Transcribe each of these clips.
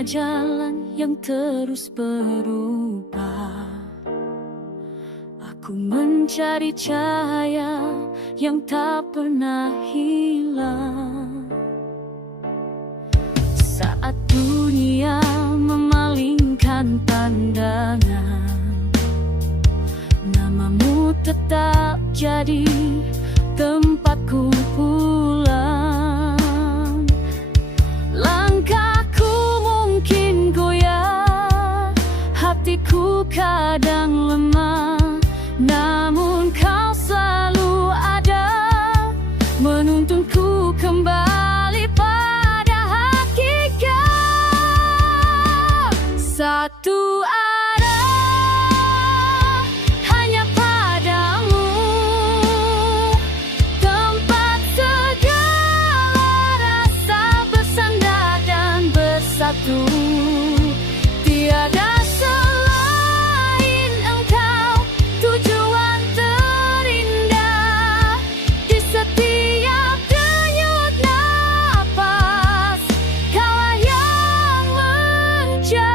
hanya jalan yang terus berubah. Aku mencari cahaya yang tak pernah hilang. Saat dunia memalingkan pandangan, namamu tetap jadi tempatku pulang. Langkahku mungkin goyah, hatiku kadang lemah, namun kau selalu ada, menuntunku kembali pada hakikat. Satu arah, hanya padamu, tempat segala rasa bersandar dan bersatu. Tiada selain engkau, tujuan terindah di setiap denyut napas. Kaulah yang menjaganya.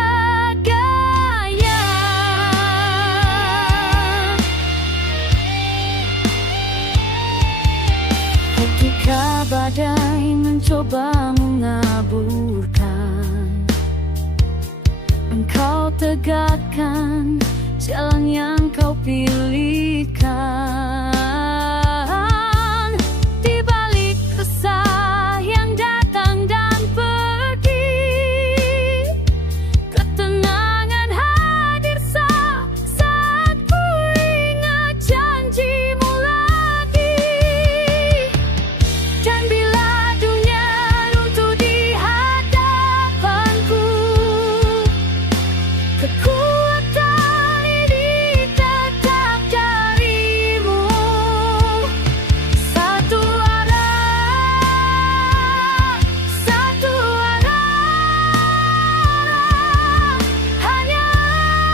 Ketika badai mencoba mengaburkan, engkau tegakkan jalan yang kau pilihkan. Di balik resah yang datang dan pergi, ketenangan hadir saat ku ingat janjimu lagi. Dan bila dunia runtuh di hadapanku, kekuatan ini tetap darimu. Satu arah, hanya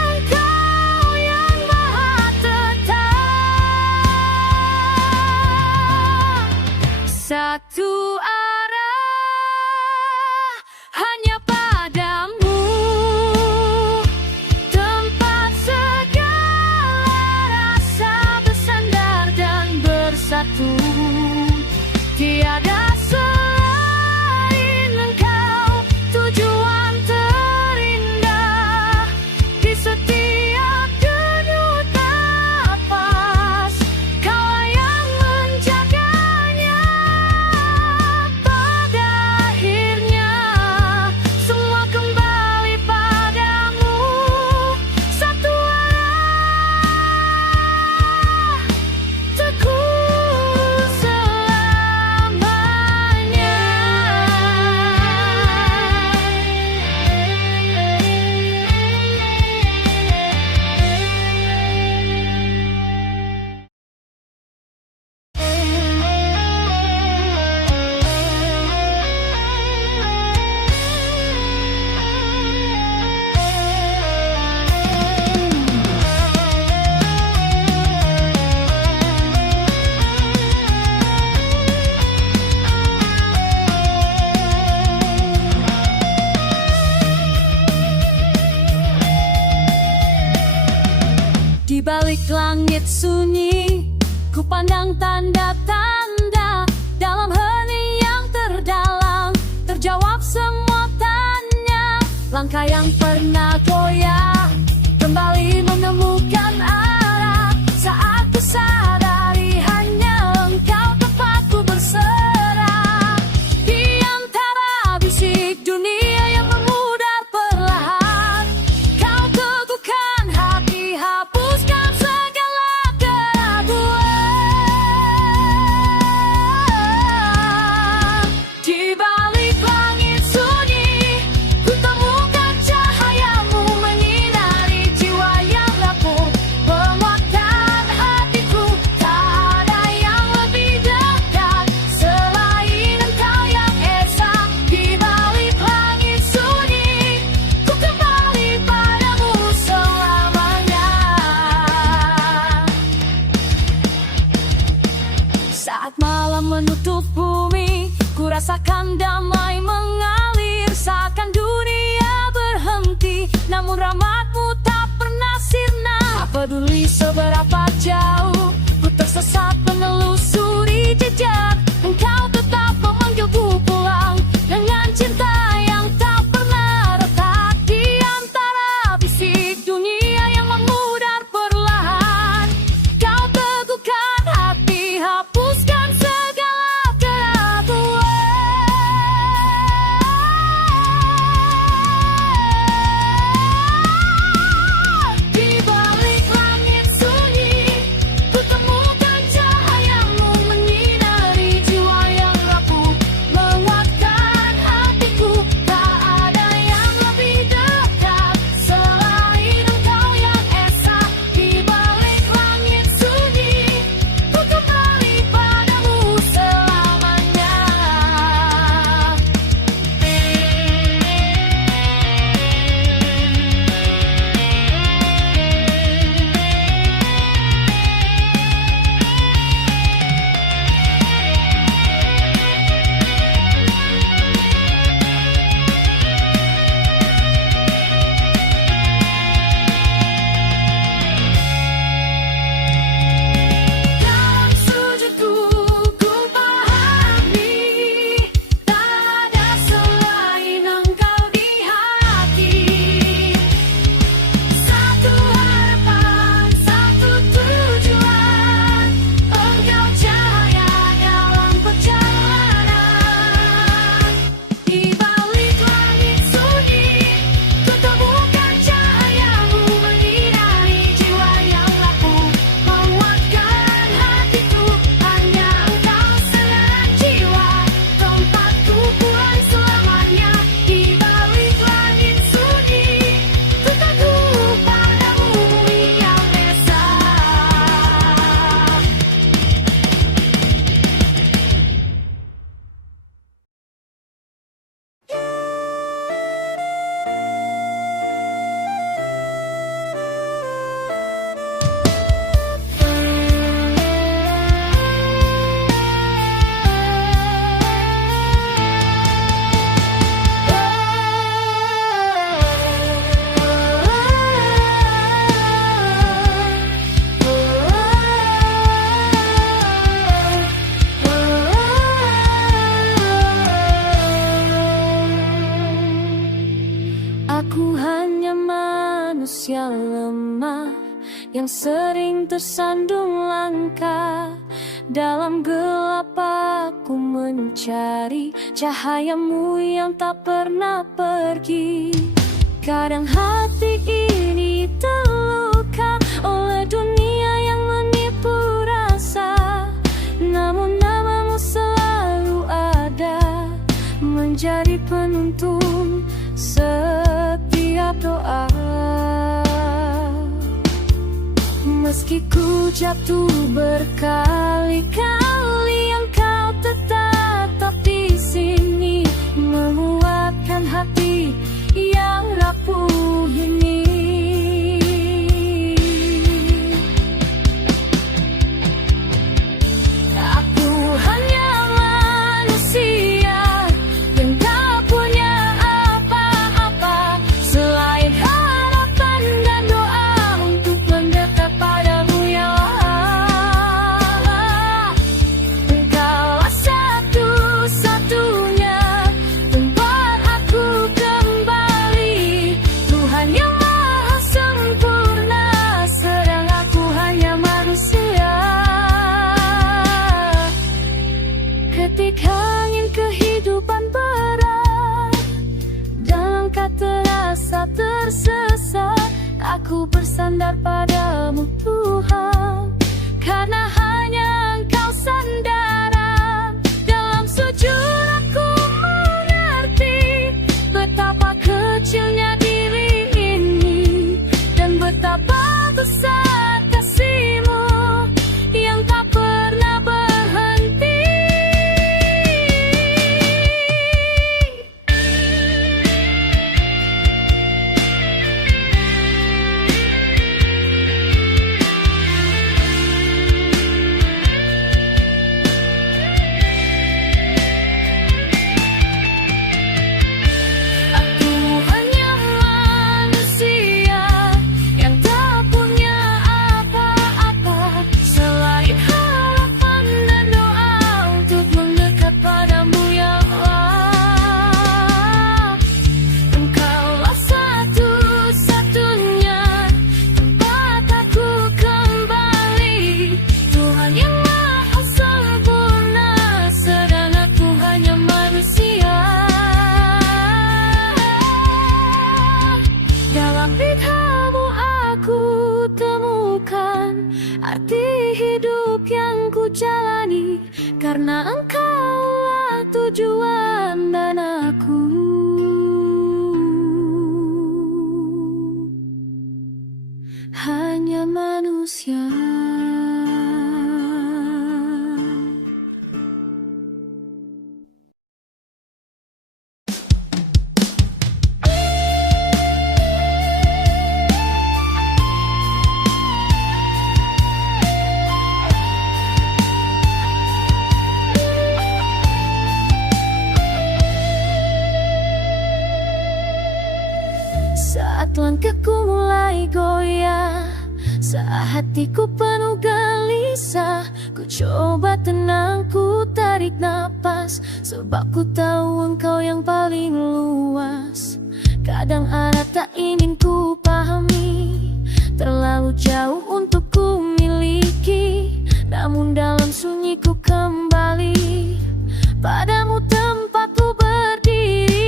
engkau yang maha tetap. Satu arah, hanya padamu, tempat segala rasa bersandar dan bersatu. Tiada selain engkau, tujuan terindah di setiap denyut napas. Kaulah yang menjaganya. Pada akhirnya semua kembali padamu. Satu arah, teguh selamanya. Di balik langit sunyi, ku pandang tanda-tanda dalam hening yang terdalam. Terjawab semua tanya, langkah yang pernah goyah kembali menemukan arah. Saat ku sadari hanya engkau tempatku berserah. Di antara bisik dunia yang memudar perlahan, kau teguhkan hati, hapuskan segala keraguan. Di balik langit sunyi, ku temukan cahayamu menyinar. manusia lemah yang sering tersandung langka. Dalam gelap aku mencari cahayamu yang tak pernah pergi. Kadang hati ini terluka oleh dunia yang menipu rasa, namun namamu selalu ada, menjadi penuntun setiap doa. Meski ku jatuh berkali-kali, engkau tetap di sini, menguatkan hati yang rapuh ini. Aku hanya manusia yang tak punya apa-apa selain harapan dan doa untuk mendekat padamu ya Allah. Engkaulah satu-satunya tempat aku kembali, Tuhan yang maha sempurna, sedang aku hanya manusia. Ketika angin kehidupan berat dan engkau terasa tersesat, aku bersandar padamu Tuhan, karena hanya Engkau sandaran. Dalam sujud aku mengerti betapa kecilnya diri ini dan betapa besar kasih-Mu yang tak pernah berhenti. Aku hanya manusia yang tak punya apa-apa selain harapan dan doa untuk mendekat padamu ya Allah. Engkaulah satu-satunya tempat aku kembali, Tuhan yang maha sempurna, sedang aku hanya manusia. Dalam bidhamu aku temukan arti hidup yang ku jalani, karena Engkaulah tujuan dan aku hanya manusia. Saat langkahku mulai goyah, saat hatiku penuh gelisah, ku coba tenang, ku tarik napas, sebab ku tahu Engkau yang paling luas. Kadang ada tak ingin ku pahami, terlalu jauh untuk ku miliki, namun dalam sunyi ku kembali padamu tempatku berdiri.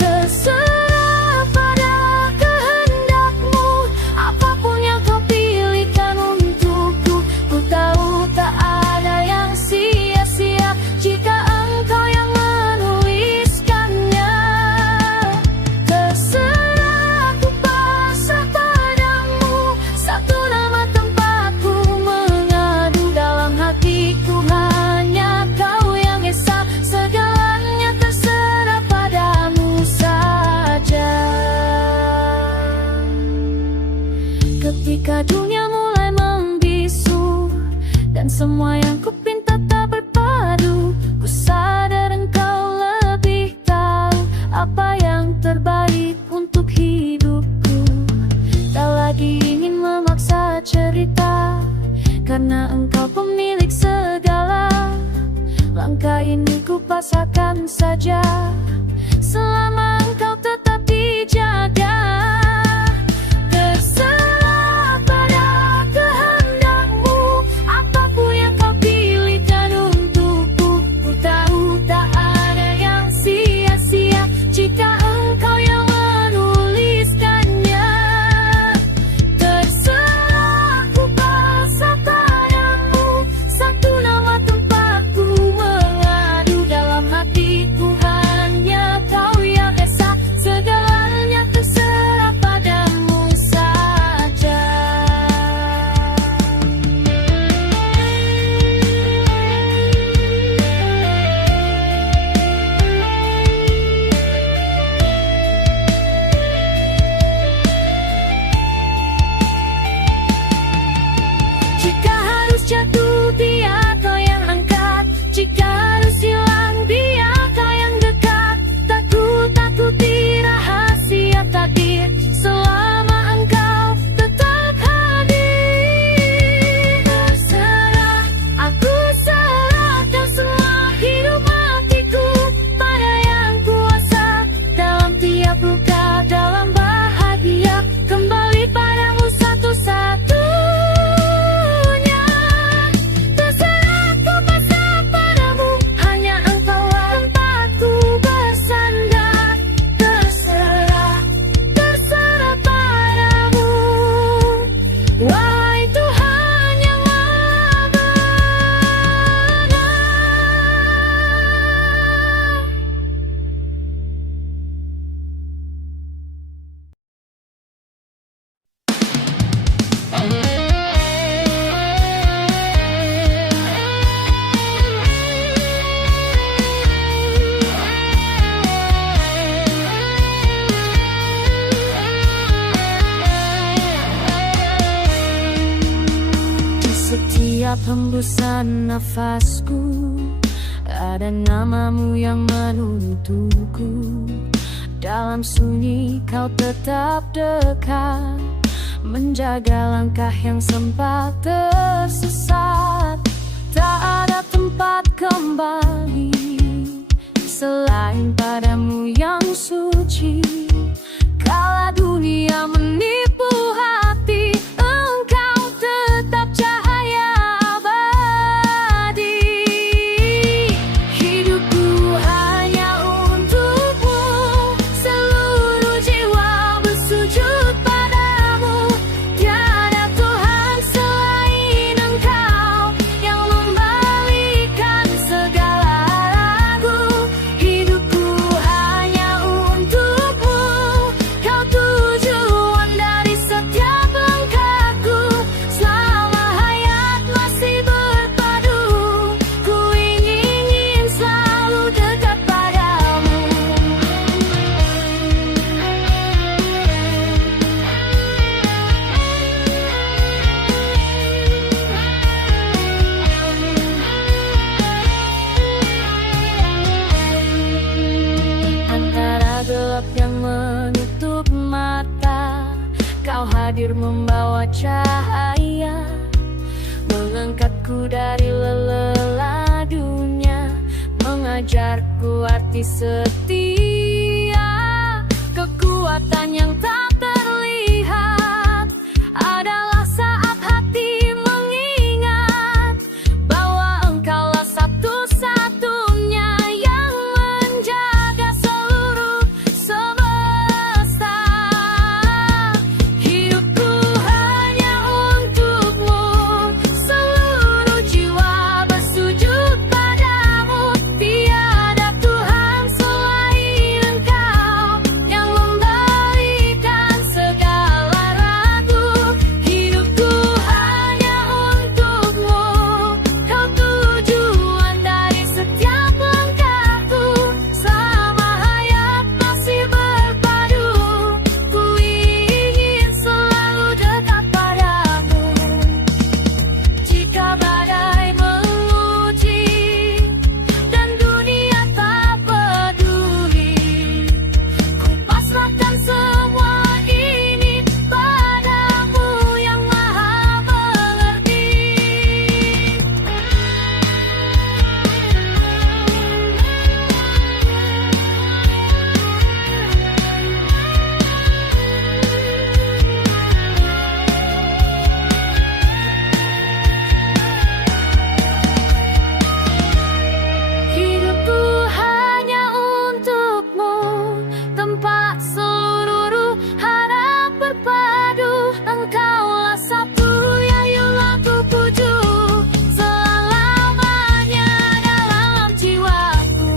Terserah pada kehendak-Mu, apapun yang Kau pilihkan untukku, ku tahu tak ada yang sia-sia jika Engkau yang menuliskannya. Terserah, ku pasrah padamu, satu nama tempatku mengadu. Dalam hatiku hanya Kau yang esa, segalanya terserah padamu saja. Ketika dunia mulai membisu dan semua yang ku pinta tak berpadu, ku sadar Engkau lebih tahu apa yang terbaik untuk hidupku. Tak lagi ingin memaksa cerita, karena Engkau pemilik segala. Langkah ini ku pasrahkan saja, selama Engkau tetap di jalan. setiap hembusan nafasku, ada namamu yang menuntunku. Dalam sunyi kau tetap dekat, menjaga langkah yang sempat tersesat. Tak ada tempat kembali selain padamu yang suci. Kala dunia menipu hati, engkau tetap cahaya abadi. Hidupku hanya untukmu, seluruh jiwa bersujud padamu. Tiada Tuhan selain engkau yang membalikan segala ragu. Hidupku hanya untukmu, kau tujuan dari setiap langkahku. Selama hayat masih berpadu, ku ingin selalu dekat padamu. Antara gelap yang menutup mata, kau hadir membawa cahaya, mengangkatku dari lelah dunia, mengajarku arti setia. Kekuatan yang tak terlihat adalah saat hati mengingat bahwa engkaulah satu-satunya yang menjaga seluruh semesta. Hidupku hanya untukmu, seluruh jiwa bersujud padamu. Tiada Tuhan selain engkau yang membalikan segala ragu. Hidupku hanya untukmu, kau tujuan dari setiap langkahku. Selama hayat masih berpadu, ku ingin selalu dekat padamu. Jika badai menguji dan dunia tak peduli, ku pasrahkan semua ini padamu yang maha mengerti. Hidupku hanya untukmu, tempat seluruh harap berpadu. Engkaulah satu yang yula ku puju selamanya dalam jiwaku.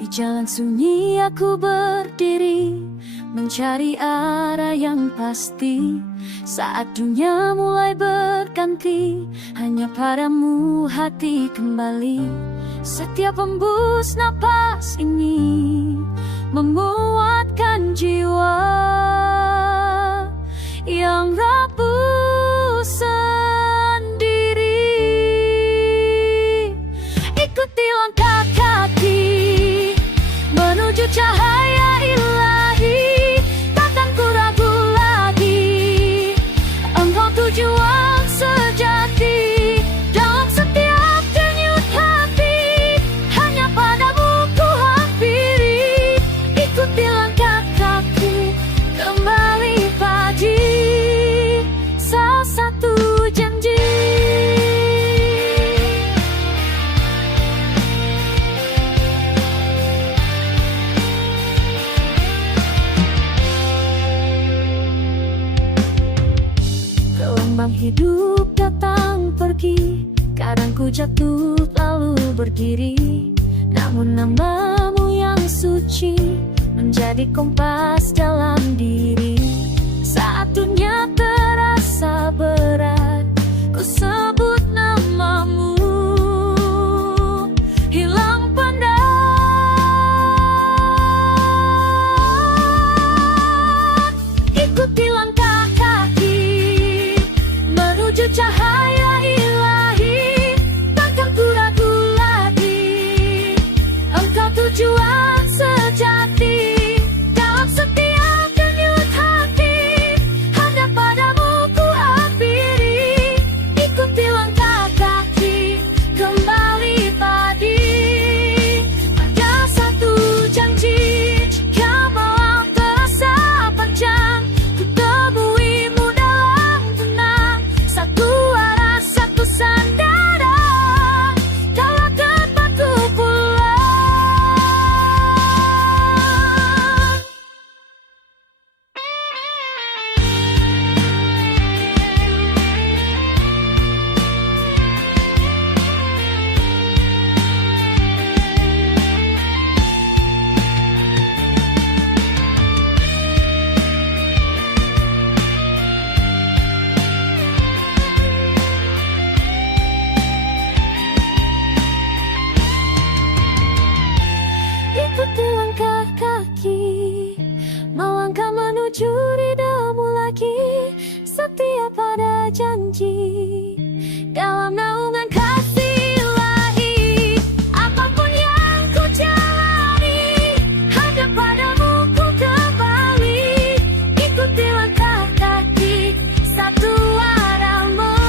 Di jalan sunyi aku berdiri, mencari arah yang pasti. Saat dunia mulai berganti, hanya padamu hati kembali. Setiap hembus napas ini menguatkan jiwa yang rapuh sendiri. Ikuti langkah kaki menuju cahaya ilahi, takkan ku ragu lagi. Engkau tujuan sejati dalam setiap denyut hati, hanya padamu ku hampiri. Ikuti langkah kaki kembali pagi, salah satu janji. Gelombang hidup datang pergi, kadang ku jatuh lalu berdiri. Namun namamu yang suci menjadi kompas dalam diri. Saat dunia terasa berat, ku sebut namamu, hilang penat. Ikuti langkah kaki menuju cahaya ilahi. Takkan ku ragu lagi, engkau tujuan sejati. Dalam setiap denyut hati, hanya padamu ku hampiri. Ikuti langkah kaki, kembali padi pada satu janji. Jika malam terasa panjang, ku temuimu dalam tenang. Satu arah, satu sandaran, kaulah tempatku pulang. Ikuti langkah kaki, melangkah menuju ridhamu lagi. Setiap ada janji dalam naungan kasih ilahi. Apapun yang ku jalani, hanya padamu ku kembali. Ikuti langkah kaki, satu arah menuju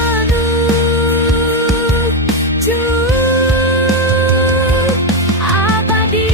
abadi.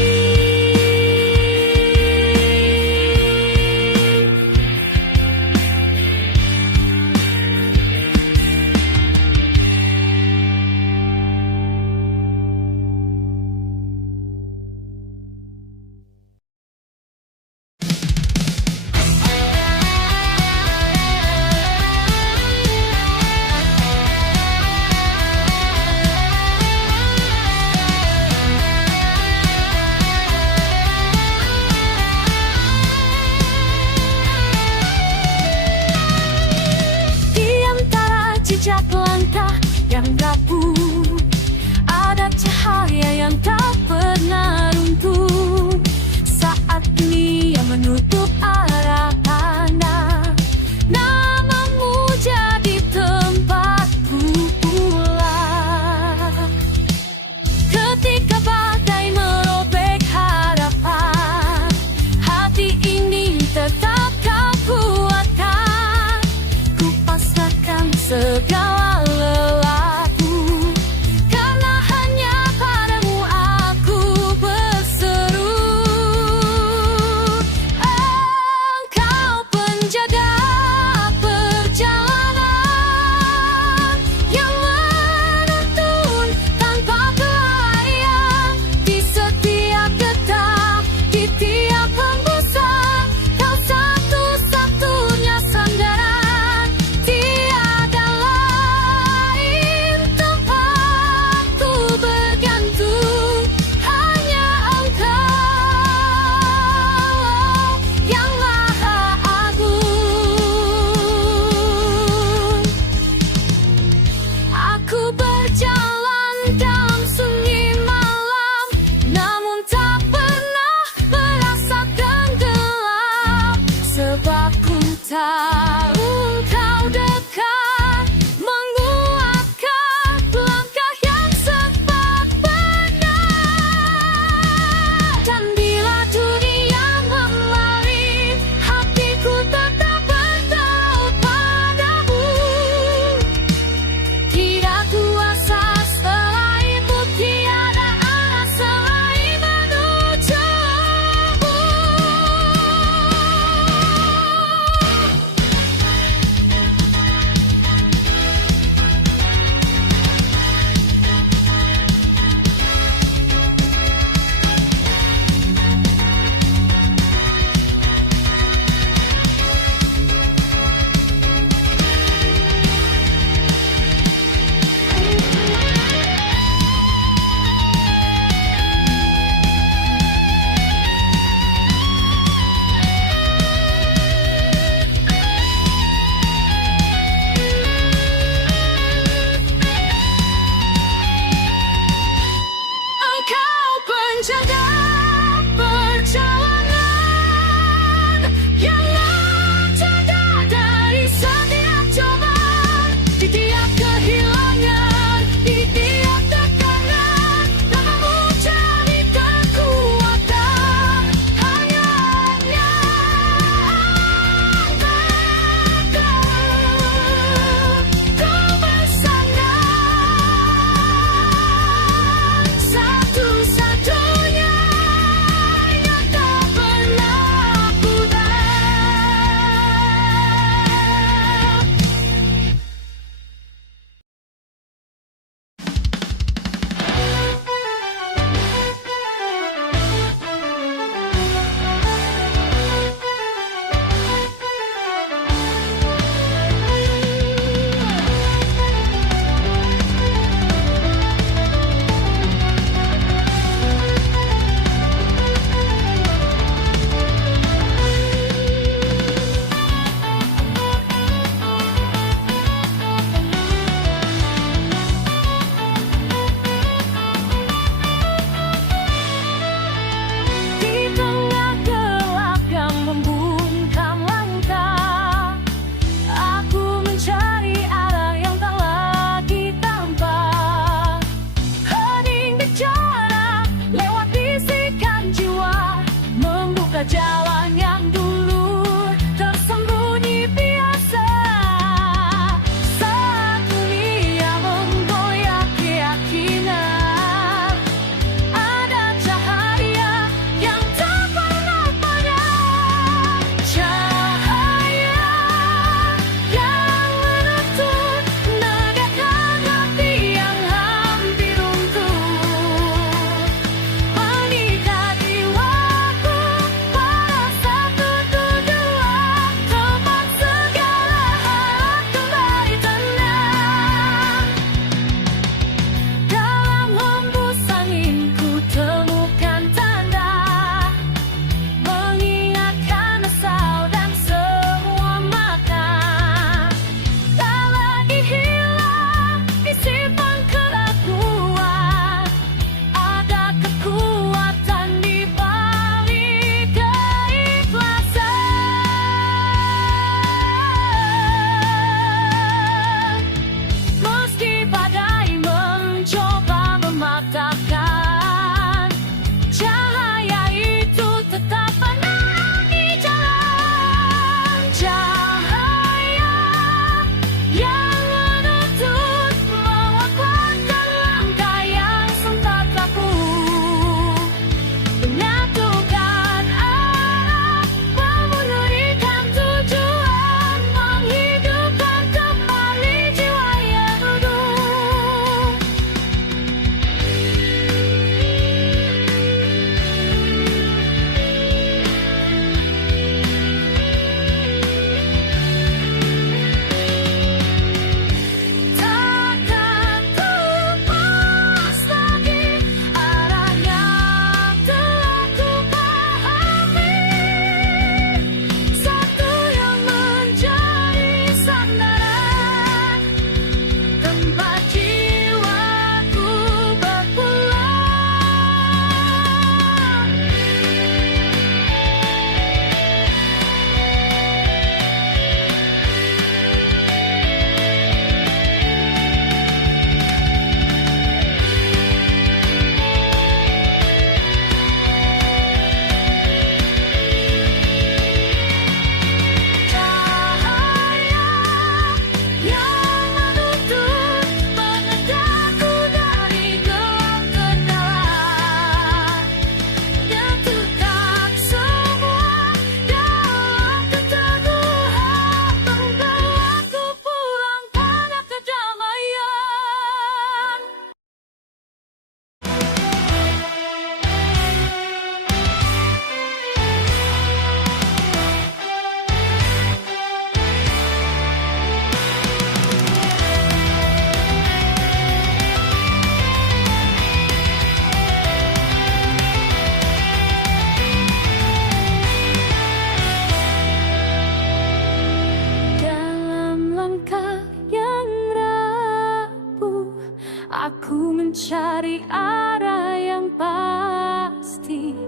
cari arah yang pasti.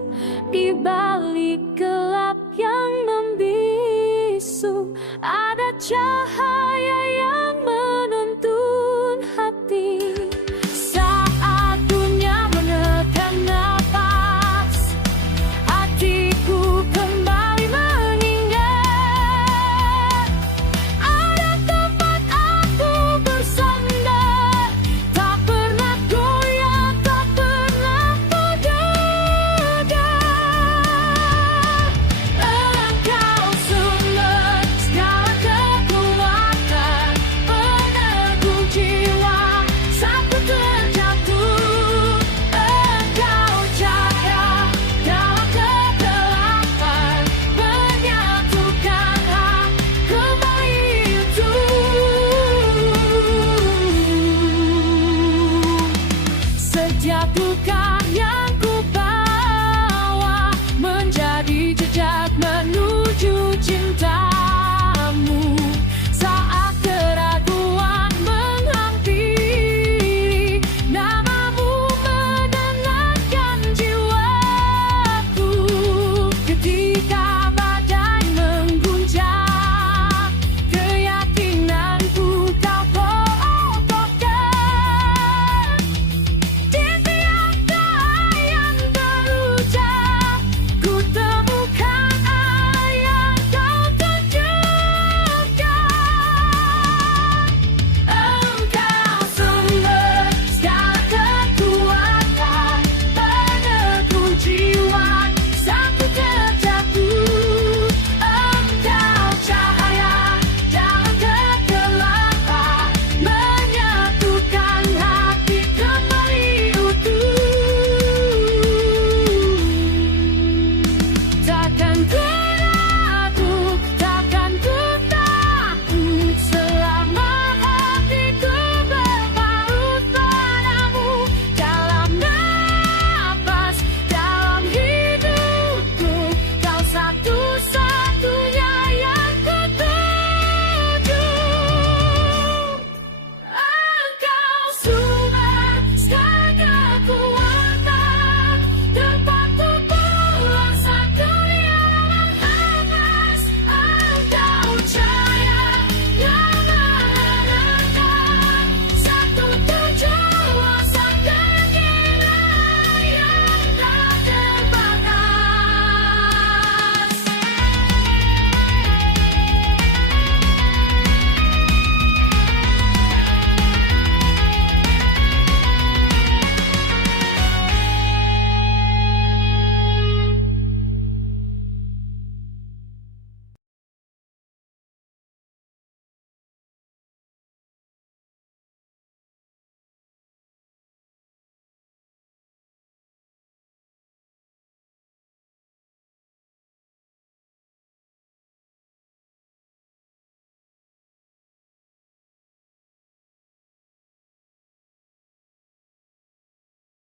Di balik gelap yang membisu ada cahaya